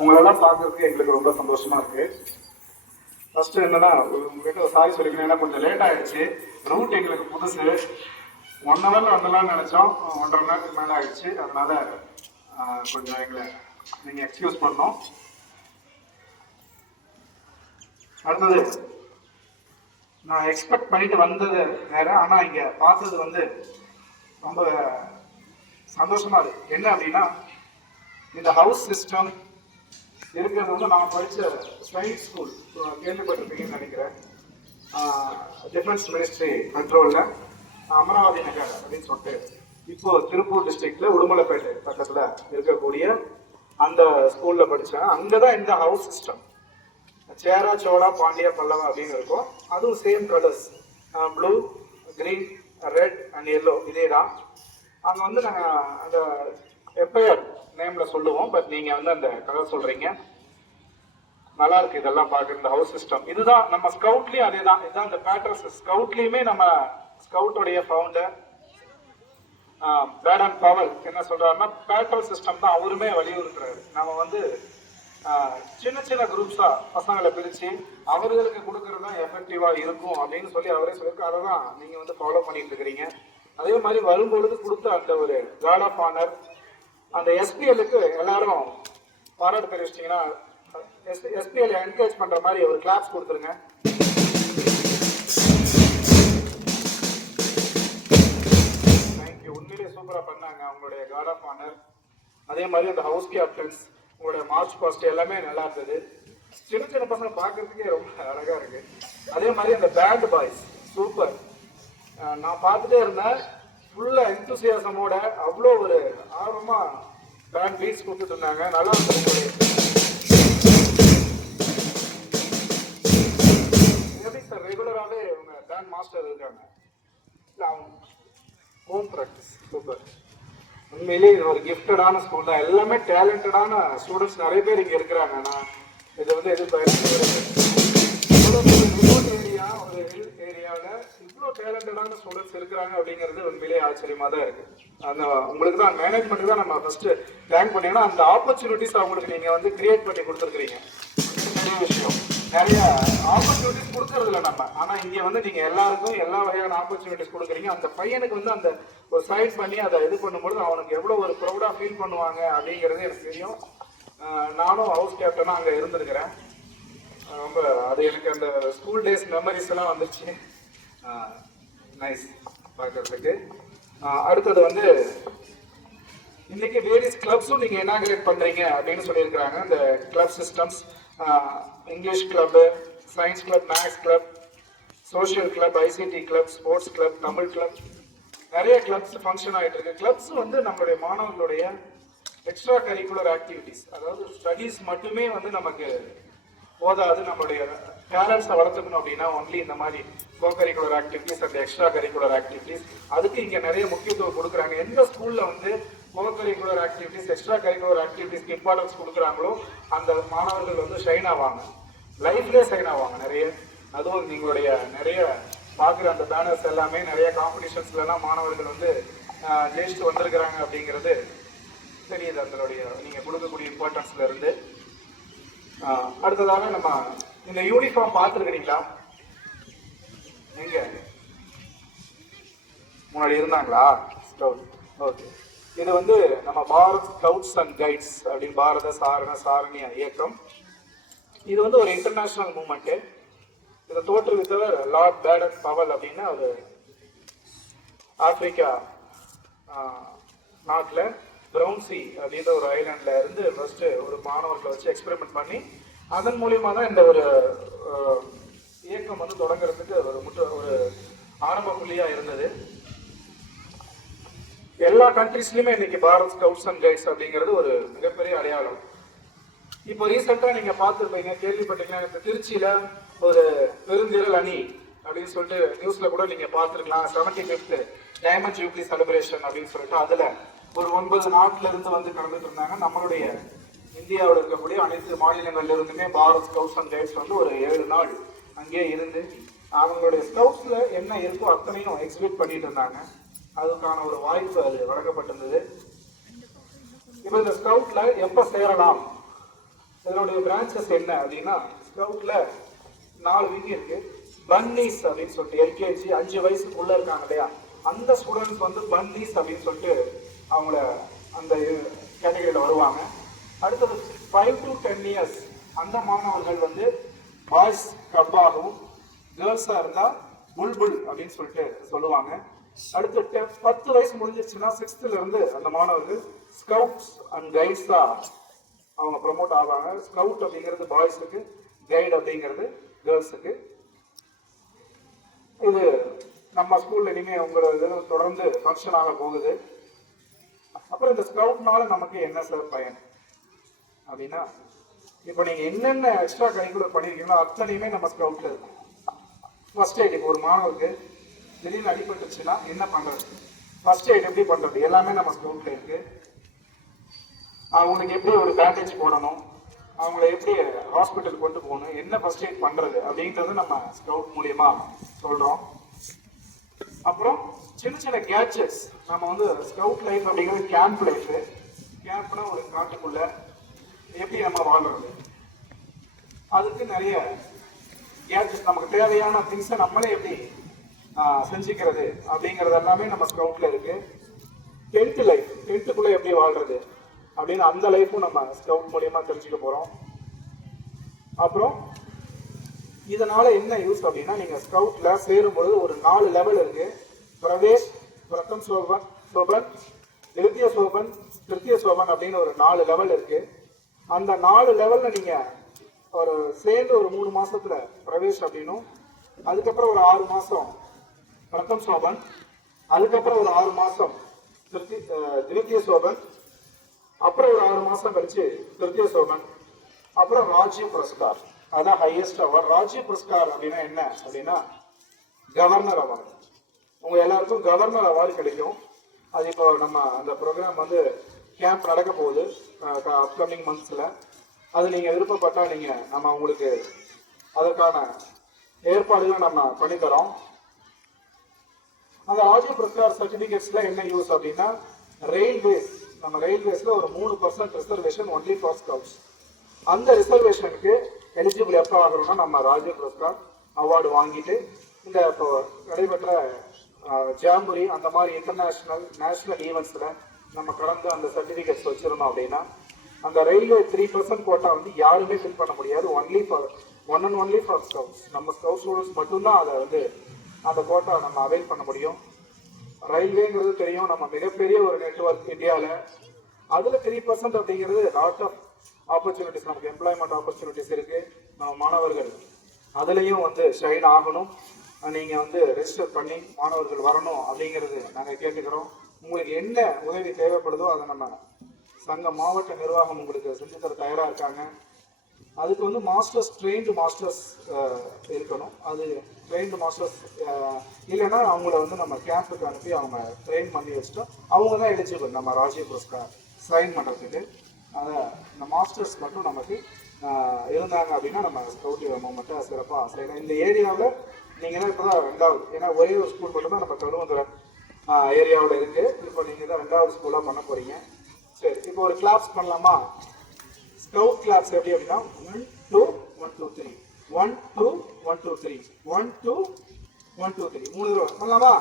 உங்களெல்லாம் பார்க்கறதுக்கு எங்களுக்கு ரொம்ப சந்தோஷமா இருக்கு. ஃபர்ஸ்ட் என்னன்னா உங்ககிட்ட சாரி சொல்லிக்கணும், ஏன்னா கொஞ்சம் லேட் ஆயிடுச்சு. ரூட் எங்களுக்கு புதுசு. 1 ஹவர்ல வந்துடலாம்னு நினைச்சோம், 1.5 மணி நேரத்துக்கு மேலே ஆயிடுச்சு. அதனால கொஞ்சம் எங்களை நீங்க எக்ஸ்கியூஸ் பண்ணோம். அடுத்தது நான் எக்ஸ்பெக்ட் பண்ணிட்டு வந்தது வேற, ஆனா இங்க பார்த்தது வந்து ரொம்ப சந்தோஷமா இருக்கு. என்ன அப்படின்னா இந்த ஹவுஸ் சிஸ்டம் இருக்கிறது வந்து நான் படித்த ஸ்வைன் ஸ்கூல் கேள்விப்பட்டிருப்பீங்கன்னு நினைக்கிறேன். டிஃபென்ஸ் மினிஸ்ட்ரி கண்ட்ரோலில் அமராவதி நகர் அப்படின்னு சொல்லிட்டு இப்போ திருப்பூர் டிஸ்ட்ரிக்ட்ல உடுமலைப்பேட்டை பக்கத்தில் இருக்கக்கூடிய அந்த ஸ்கூலில் படித்தேன். அங்கே தான் இந்த ஹவுஸ் சிஸ்டம் சேரா சோழா பாண்டியா பல்லவா அப்படின்னு இருக்கும். அதுவும் same colours, blue, green, red and yellow, இதே தான். அங்கே வந்து நாங்கள் அந்த எப்பயர் நேம்ல சொல்லுவோம், பட் நீங்க வந்து அந்த கலர் சொல்றீங்க. நல்லா இருக்கு இதெல்லாம் பார்க்க. இந்த ஹவுஸ் சிஸ்டம் இதுதான் நம்ம ஸ்கவுட்லயும் அதே தான். இதுதான் இந்த பேட்ரஸ். ஸ்கவுட்லயுமே நம்ம ஸ்கவுட்டோடைய ஃபவுண்டர் பேடன் பவல் என்ன சொல்றாருன்னா பேட்ரல் சிஸ்டம் தான் அவருமே வலியுறுத்துறாரு. நம்ம வந்து சின்ன சின்ன குரூப்ஸா பசங்களை பிரிச்சு அவர்களுக்கு கொடுக்கறது தான் எஃபெக்டிவா இருக்கும் அப்படின்னு சொல்லி அவரே சொல்லியிருக்கு. அதை தான் நீங்க வந்து ஃபாலோ பண்ணிட்டு இருக்கிறீங்க. அதே மாதிரி வரும்பொழுது கொடுத்த அந்த ஒரு கார்ட் ஆஃப் ஆனர், அந்த எஸ்பிஎலுக்கு எல்லாரும் பாராட்டு தெரிவிச்சிட்டிங்கன்னா எஸ்பிஎல் என்கரேஜ் பண்ற மாதிரி ஒரு கிளாப்ஸ் கொடுத்துருங்க. தேங்க்யூ, உண்மையிலே சூப்பரா பண்ணாங்க அவங்களுடைய கார்ட் ஆஃப் ஆனர். அதே மாதிரி அந்த ஹவுஸ் கேப்டன்ஸ் உங்களுடைய மார்ச் பாஸ்ட் எல்லாமே நல்லா இருந்தது. சின்ன சின்ன பசங்க பார்க்கறதுக்கே ரொம்ப அழகா இருக்கு. அதே மாதிரி அந்த பேண்ட் பாய்ஸ் சூப்பர். நான் பார்த்துட்டே இருந்தேன், ஃபுல்லா எந்தூசியாசமோட அவ்வளோ ஒரு ஆர்வமா பேண்ட் பீட்ஸ் கொடுத்துட்டு இருந்தாங்க. நல்லா இருந்தது. எப்படி சார் ரெகுலராகவே உங்க பேண்ட் மாஸ்டர் இருக்காங்க? இல்லை அவங்க ஹோம் ப்ராக்டிஸ் சூப்பர். உண்மையிலேயே இது ஒரு கிஃப்டடான ஸ்கூல் தான். எல்லாமே டேலண்டடான ஸ்டூடெண்ட்ஸ் நிறைய பேர் இங்கே இருக்கிறாங்க. நான் இதை வந்து எதிர்பார்க்கிறேன். ஏரியா ஒரு ஹில் ஏரியாவில் இவ்வளோ டேலண்டடான ஸ்டூடெண்ட்ஸ் இருக்கிறாங்க அப்படிங்கிறது உண்மையிலேயே ஆச்சரியமாக தான் இருக்கு. அந்த உங்களுக்கு தான் மேனேஜ்மெண்ட் தான் நம்ம ஃபர்ஸ்ட் தேங்க் பண்ணீங்கன்னா அந்த ஆப்பர்ச்சுனிட்டிஸ் அவங்களுக்கு நீங்கள் வந்து கிரியேட் பண்ணி கொடுத்துருக்குறீங்க. பெரிய விஷயம். நிறைய ஆப்பர்ச்சுனிட்டிஸ் கொடுக்கறது இல்லை நம்ம, ஆனால் இங்கே வந்து நீங்கள் எல்லாருக்கும் எல்லா வகையான ஆப்பர்ச்சுனிட்டிஸ் கொடுக்குறீங்க. அந்த பையனுக்கு வந்து அந்த ஒரு சைட் பண்ணி அதை இது பண்ணும்போது அவனுக்கு எவ்வளோ ஒரு ப்ரௌடாக ஃபீல் பண்ணுவாங்க அப்படிங்கிறது எனக்கு தெரியும். நானும் ஹவுஸ் கேப்டனாக அங்கே இருந்திருக்கிறேன். ரொம்ப அது எனக்கு அந்த ஸ்கூல் டேஸ் மெமரிஸ் எல்லாம் வந்துச்சு. நைஸ் பார்க்கறதுக்கு. அடுத்தது வந்து இன்னைக்கு வேரியஸ் கிளப்ஸும் நீங்கள் இனாகிரேட் பண்ணுறீங்க அப்படின்னு சொல்லியிருக்கிறாங்க. இந்த club systems, English club, science club, maths club, social club, ICT club, sports club, Tamil club, நிறைய கிளப்ஸ் ஃபங்க்ஷன் ஆகிட்டு இருக்கு. கிளப்ஸ் வந்து நம்மளுடைய மாணவர்களுடைய எக்ஸ்ட்ரா கரிக்குலர் ஆக்டிவிட்டிஸ், அதாவது ஸ்டடீஸ் மட்டுமே வந்து நமக்கு போதாது. நம்மளுடைய டேலண்ட்ஸை வளர்த்துக்கணும் அப்படின்னா ஒன்லி இந்த மாதிரி co curricular activities and extra curricular activities, அதுக்கு இங்கே நிறைய முக்கியத்துவம் கொடுக்குறாங்க. எந்த ஸ்கூலில் வந்து co curricular activities, extra curricular ஆக்டிவிட்டிஸ்க்கு இம்பார்ட்டன்ஸ் கொடுக்குறாங்களோ அந்த மாணவர்கள் வந்து ஷைன் ஆவாங்க, லைஃப்லேயே ஷைன் ஆவாங்க நிறைய. அதுவும் நீங்களுடைய நிறைய பார்க்குற அந்த பேனர்ஸ் எல்லாமே நிறைய காம்படிஷன்ஸ்லாம் மாணவர்கள் வந்து ஜெயிச்சுட்டு வந்திருக்கிறாங்க அப்படிங்கிறது தெரியுது அதனுடைய நீங்கள் கொடுக்கக்கூடிய இம்பார்ட்டன்ஸ்ல இருந்து. அடுத்ததாக நம்ம இந்த யூனிஃபார்ம் பார்த்துருக்கிறீங்களா? எங்க முன்னாடி இருந்தாங்களா ஸ்கவுட்? ஓகே, இது வந்து நம்ம பாரத் ஸ்கவுட்ஸ் அண்ட் கைட்ஸ் அப்படின்னு பாரத சாரணிய இயக்கம். இது வந்து ஒரு இன்டர்நேஷனல் மூவ்மெண்ட்டு. இதை தோற்றுவித்தவர் லார்ட் பேடன் பவல் அப்படின்னு ஒரு ஆப்பிரிக்கா நாட்டில் பிரவுன்சி அப்படின்ற ஒரு ஐலாண்ட்ல இருந்து ஃபர்ஸ்ட் ஒரு மாணவர்களை வச்சு எக்ஸ்பெரிமெண்ட் பண்ணி அதன் மூலியமா தான் இந்த ஒரு இயக்கம் வந்து தொடங்குறதுக்கு ஒரு ஆரம்ப புள்ளியா இருந்தது. எல்லா கண்ட்ரிஸ்லயுமே இன்னைக்கு பாரத் ஸ்கவுட்ஸ் அண்ட் கைட்ஸ் அப்படிங்கிறது ஒரு மிகப்பெரிய அடையாளம். இப்போ ரீசெண்டா நீங்க பார்த்துருப்பீங்க, கேள்விப்பட்டீங்கன்னா இந்த திருச்சியில ஒரு பெருந்திரள் அணி அப்படின்னு சொல்லிட்டு நியூஸ்ல கூட நீங்க பார்த்துருக்கலாம். 75th டைமண்ட் ஜூப்ளி செலிப்ரேஷன் அப்படின்னு சொல்லிட்டு அதுல ஒரு 9 நாட்டுல இருந்து வந்து கலந்துட்டு இருந்தாங்க. நம்மளுடைய இந்தியாவில் இருக்கக்கூடிய அனைத்து மாநிலங்கள்ல இருந்துமே பாரத் ஸ்கவுட்ஸ் அண்ட் கைட்ஸ் வந்து ஒரு 7 நாள் அங்கேயே இருந்து அவங்களுடைய ஸ்கவுட்ஸ்ல என்ன இருக்கோ அத்தனையும் எக்ஸிபிட் பண்ணிட்டு இருந்தாங்க. அதுக்கான ஒரு வாய்ப்பு அது வழங்கப்பட்டிருந்தது. இப்போ இந்த ஸ்கவுட்ல எப்ப சேரலாம் இதனுடைய பிரான்ச்சஸ் என்ன அப்படின்னா, ஸ்கவுட்ல 4 விங் இருக்கு. பன்னீஸ் அப்படின்னு சொல்லிட்டு எல்கேஜி 5 வயசுக்குள்ள இருக்காங்க இல்லையா, அந்த ஸ்டூடெண்ட்ஸ் வந்து பன்னீஸ் அப்படின்னு சொல்லிட்டு அவங்கள அந்த கேட்டகரியில் வருவாங்க. அடுத்தது 5 to 10 இயர்ஸ் அந்த மாணவர்கள் வந்து பாய்ஸ் கப்பாகவும், கேர்ள்ஸாக இருந்தால் புல்புல் அப்படின்னு சொல்லிட்டு சொல்லுவாங்க. அடுத்து 10 வயசு முடிஞ்சிருச்சுன்னா 6th இருந்து அந்த மாணவர்கள் ஸ்கவுட்ஸ் அண்ட் கைட்ஸா அவங்க ப்ரமோட் ஆவாங்க. ஸ்கவுட் அப்படிங்கிறது பாய்ஸுக்கு, கைட் அப்படிங்கிறது கேர்ள்ஸுக்கு. இது நம்ம ஸ்கூல்ல இனிமே உங்களோட இது தொடர்ந்து ஃபங்க்ஷன் ஆக போகுது. அப்புறம் இந்த ஸ்கவுட்னால நமக்கு என்ன சார் பயன் அப்படின்னா, இப்போ நீங்க என்னென்ன எக்ஸ்ட்ரா கரிக்குலர் பண்ணிருக்கீங்களோ அத்தனையுமே நம்ம ஸ்கவுட்ல இருக்கும். ஃபர்ஸ்ட் எய்ட், இப்போ ஒரு மாணவருக்கு திடீர்னு அடிபட்டுச்சுன்னா என்ன பண்றது, ஃபர்ஸ்ட் எய்ட் எப்படி பண்றது, எல்லாமே நம்ம ஸ்கவுட்ல இருக்கு. அவங்களுக்கு எப்படி ஒரு பேண்டேஜ் போடணும், அவங்கள எப்படி ஹாஸ்பிட்டல் கொண்டு போகணும், என்ன ஃபர்ஸ்ட் எய்ட் பண்றது அப்படின்றது நம்ம ஸ்கவுட் மூலியமா சொல்றோம். அப்புறம் சின்ன சின்ன கேட்ஜெட்ஸ், நம்ம வந்து ஸ்கவுட் லைஃப் அப்படிங்கிறது கேம்ப் லைஃப். கேம்ப்னா ஒரு காட்டுக்குள்ள எப்படி நம்ம வாழ்றது, அதுக்கு நிறைய கேட்ஜெட்ஸ், நமக்கு தேவையான திங்ஸை நம்மளே எப்படி செஞ்சுக்கிறது அப்படிங்கிறது எல்லாமே நம்ம ஸ்கவுட்ல இருக்கு. டென்ட் லைஃப், டென்ட்டுக்குள்ள எப்படி வாழ்றது அப்படின்னு அந்த லைஃப்பும் நம்ம ஸ்கவுட் மூலியமா தெரிஞ்சுக்க போறோம். அப்புறம் இதனால என்ன யூஸ் அப்படின்னா, நீங்க ஸ்கவுட்ல சேரும்போது ஒரு 4 லெவல் இருக்கு. பிரவேஷ், பிரதம் சோபன், திருத்திய சோபன், திருத்திய சோபன் அப்படின்னு ஒரு 4 லெவல் இருக்கு. அந்த 4 லெவல்ல நீங்க ஒரு சேர்ந்து ஒரு 3 மாசத்துல பிரவேஷ் அப்படின்னும், அதுக்கப்புறம் ஒரு 6 மாசம் பிரதம் சோபன், அதுக்கப்புறம் ஒரு 6 மாசம் திருத்திய சோபன், அப்புறம் ஒரு 6 மாசம் கழிச்சு திருத்திய சோபன், அப்புறம் ராஜ்ய புரஸ்கார். அதான் ஹையஸ்ட் அவார்ட். ராஜ்ய புரஸ்கார் அப்படின்னா என்ன அப்படின்னா, கவர்னர் அவார்டு. உங்க எல்லாருக்கும் கவர்னர் அவார்டு கிடைக்கும். அது இப்போ நம்ம அந்த ப்ரோக்ராம் வந்து கேம்ப் நடக்க போகுது அப்கமிங் மந்த்ஸில். அது நீங்கள் விருப்பப்பட்டால் நம்ம உங்களுக்கு அதற்கான ஏற்பாடுகளை நம்ம பண்ணித்தரோம். அந்த ராஜ்ய புரஸ்கார் சர்டிஃபிகேட்ஸில் என்ன யூஸ் அப்படின்னா, ரயில்வேஸ், நம்ம ரயில்வேஸில் ஒரு 3% ரிசர்வேஷன் ஒன்லி ஃபார் ஸ்கவுட்ஸ். அந்த ரிசர்வேஷனுக்கு எலிஜிபிள் எப்போ ஆகிறோம்னா, நம்ம ராஜ்ய புரஸ்கார் அவார்டு வாங்கிட்டு இந்த இப்போ நடைபெற்ற ஜாம்புரி அந்த மாதிரி இன்டர்நேஷ்னல் நேஷனல் ஈவெண்ட்ஸில் நம்ம கடந்து அந்த சர்டிஃபிகேட்ஸ் வச்சிருந்தோம் அப்படின்னா, அந்த ரயில்வே 3% கோட்டா வந்து யாருமே ஃபில் பண்ண முடியாது. Only for scouts. நம்ம ஸ்கவுட் ஸ்டூடெண்ட்ஸ் மட்டும்தான் அதை வந்து அந்த கோட்டா நம்ம அவைல் பண்ண முடியும். ரயில்வேங்கிறது தெரியும், நம்ம மிகப்பெரிய ஒரு நெட்வொர்க் இந்தியாவில். அதில் 3% அப்படிங்கிறது லாட் ஆஃப் ஆப்பர்ச்சுனிட்டிஸ், நமக்கு எம்ப்ளாய்மெண்ட் ஆப்பர்ச்சுனிட்டிஸ் இருக்கு. நம்ம மாணவர்கள் அதுலேயும் வந்து ஷைன் ஆகணும். நீங்கள் வந்து ரெஜிஸ்டர் பண்ணி மாணவர்கள் வரணும் அப்படிங்கிறது நாங்கள் கேட்டுக்கிறோம். உங்களுக்கு என்ன உதவி தேவைப்படுதோ அதை நம்ம சங்க மாவட்ட நிர்வாகம் உங்களுக்கு செஞ்சு தர தயாராக இருக்காங்க. அதுக்கு வந்து ட்ரெயின்டு மாஸ்டர்ஸ் இருக்கணும். அது ட்ரெயின்டு மாஸ்டர்ஸ் இல்லைன்னா அவங்கள வந்து நம்ம கேம்புக்கு அனுப்பி அவங்க ட்ரெயின் பண்ணி வச்சுட்டோம். அவங்க தான் எலிஜிபிள் நம்ம ராஜ்ய புரஸ்கார் சைன் பண்ணுறதுக்கு. அதை இந்த மாஸ்டர்ஸ் மட்டும் நமக்கு இருந்தாங்க அப்படின்னா நம்ம ஸ்கவுட் மூமெண்ட்டை சிறப்பாக செய்யலாம். இந்த ஏரியாவில் நீங்கள் தான் இப்போ தான் 2வது, ஏன்னா ஒரே ஒரு ஸ்கூல் மட்டும்தான் நம்ம கருவந்துரம் ஏரியாவில் இருக்குது. இப்போ நீங்கள் தான் 2வது ஸ்கூலாக பண்ண போகிறீங்க. சரி, இப்போ ஒரு கிளாப்ஸ் பண்ணலாமா? ஸ்கவுட் கிளாப்ஸ் எப்படி அப்படின்னா 1 2 1 2 3 1 2 1 2 3 1 2 1 2 3 3 தடவை பண்ணலாமா?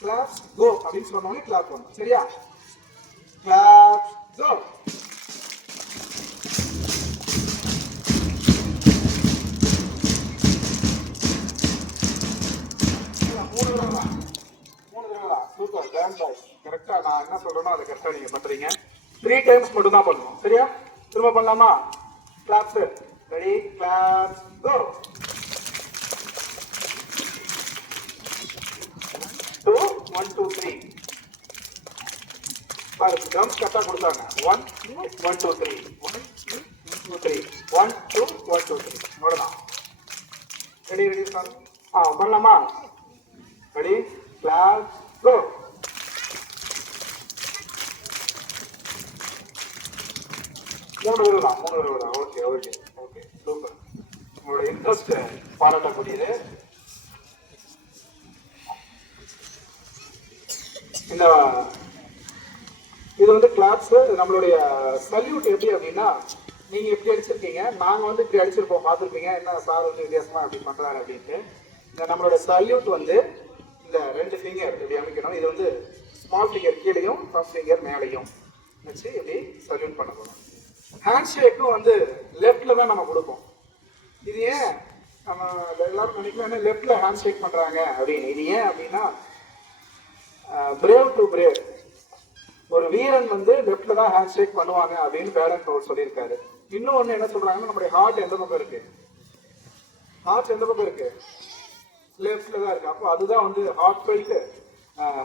கிளாப்ஸ் கோ அப்படின்னு சொன்னோடனே கிளாப் பண்ணணும். சரியா? Claps go. Super, dance boys. கரெக்டா நான் என்ன சொல்றேனோ அதை கரெக்டா நீங்க பண்றீங்க. 3 டைம்ஸ் மட்டும் தான் பண்ணணும். சரியா? திரும்ப பண்ணலாமா? கிளாப்ஸ். ரெடி? கிளாப்ஸ் கோ. 2 1 2 3. பாருங்க, ட்ரம்ஸ் கரெக்டா கொடுத்தாங்க. 1 1 2 3 1 2 3 1 2 1 2 3. நோடலாம். Ready ready sir. பண்ணலாமா? ரெடி? Claps go. மூணு தடவை தான். Okay okay okay, super. உங்களோட இன்ட்ரெஸ்ட் பாராட்டக்கூடியது. இது வந்து கிளாப்ஸ். நம்மளுடைய சல்யூட் எப்படி அப்படின்னா, நீங்க இப்படி அடிச்சிருக்கீங்க, நாங்க வந்து இப்படி அடிச்சிருப்போம், பார்த்துருப்பீங்க. என்ன சார் வந்து வித்தியாசமா அப்படி பண்றாரு அப்படின்ட்டு. இந்த நம்மளோட சல்யூட் வந்து இந்த 2 ஃபிங்கர் இப்படி அமைக்கணும். இது வந்து ஸ்மால் ஃபிங்கர் கீழையும் ஃபர்ஸ்ட் ஃபிங்கர் மேலையும் வச்சு இப்படி சல்யூட் பண்ண போறோம். ஹேண்ட் ஷேக்கும் வந்து லெஃப்ட்ல தான் நம்ம கொடுப்போம். இது ஏன் நம்ம எல்லாரும் நினைக்கலாம் லெஃப்ட்ல ஹேண்ட் ஷேக் பண்றாங்க அப்படின்னு. இது ஏன் அப்படின்னா பிரேவ் டு பிரேவ், ஒரு வீரன் வந்து லெஃப்ட்ல தான் ஹேண்ட் ஷேக் பண்ணுவாங்க அப்படின்னு பேரன் பவுல் சொல்லியிருக்காரு. இன்னொன்னு என்ன சொல்றாங்கன்னா, நம்மளுடைய ஹார்ட் எந்த பக்கம் இருக்கு? ஹார்ட் எந்த பக்கம் இருக்கு? லெஃப்ட்ல தான் இருக்கு. அப்போ அதுதான் வந்து ஹார்ட் ஃபெல்ட்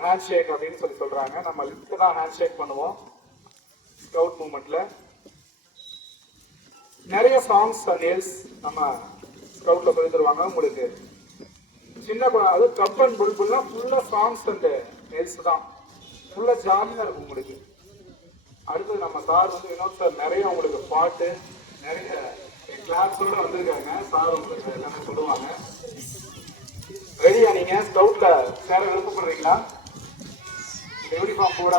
ஹேண்ட் ஷேக் அப்படின்னு சொல்றாங்க. நம்ம லெஃப்ட்ல தான் ஹேண்ட் ஷேக் பண்ணுவோம் ஸ்கவுட் மூவ்மெண்ட்ல. நிறைய சாங்ஸ் அண்ட் எல்ஸ் நம்ம ஸ்கவுட்ல சொல்லி தருவாங்க உங்களுக்கு. சின்ன அது கப் அண்ட் புல்புல்லாம் ஃபுல்லா சாங்ஸ் அண்ட் எல்ஸ் தான், ஃபுல்லா ஜாலியா இருக்கும் உங்களுக்கு. அடுத்தது நம்ம சார் வந்து வினோத் சார் நிறைய உங்களுக்கு பாட்டு நிறைய கிளாஸோட வந்திருக்காங்க. சார் உங்களுக்கு எல்லாமே சொல்லுவாங்க. ரெடியா? நீங்க ஸ்கவுட்ல சேர விருப்பப்படுறீங்களா? யூனிஃபார்ம் கூட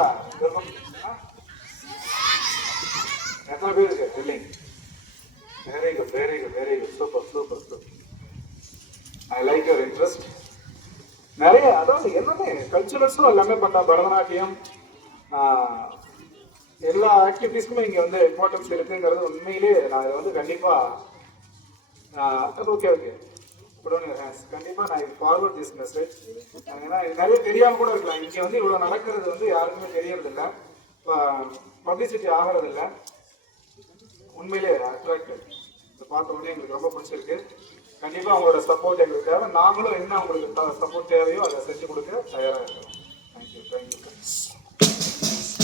எத்தனை பேர் இருக்கு இல்லைங்க? Very good, very good, very good, super super super. I like your interest. நிறைய அதாவது எல்லாமே கல்ச்சுரல்ஸும் எல்லாமே பண்ண, பரதநாட்டியம் எல்லா ஆக்டிவிட்டீஸ்க்குமே இங்கே வந்து இம்பார்ட்டன்ஸ் இருக்குங்கிறது உண்மையிலே நான் இதை வந்து கண்டிப்பாக ஓகே ஓகே கண்டிப்பாக நான் ஃபார்வர்ட் திஸ் மெசேஜ். ஏன்னா இது நிறைய தெரியாமல் கூட இருக்கலாம். இங்கே வந்து இவ்வளோ நடக்கிறது வந்து யாருக்குமே தெரியறதில்லை, பப்ளிசிட்டி ஆகிறதில்லை. உண்மையிலே அட்ராக்டட். இதை பார்த்த உடனே எங்களுக்கு ரொம்ப பிடிச்சிருக்கு. கண்டிப்பாக அவங்களோட சப்போர்ட் எங்களுக்கு தேவை. நாங்களும் என்ன உங்களுக்கு சப்போர்ட் தேவையோ அதை செஞ்சு கொடுக்க தயாராக இருக்கோம்.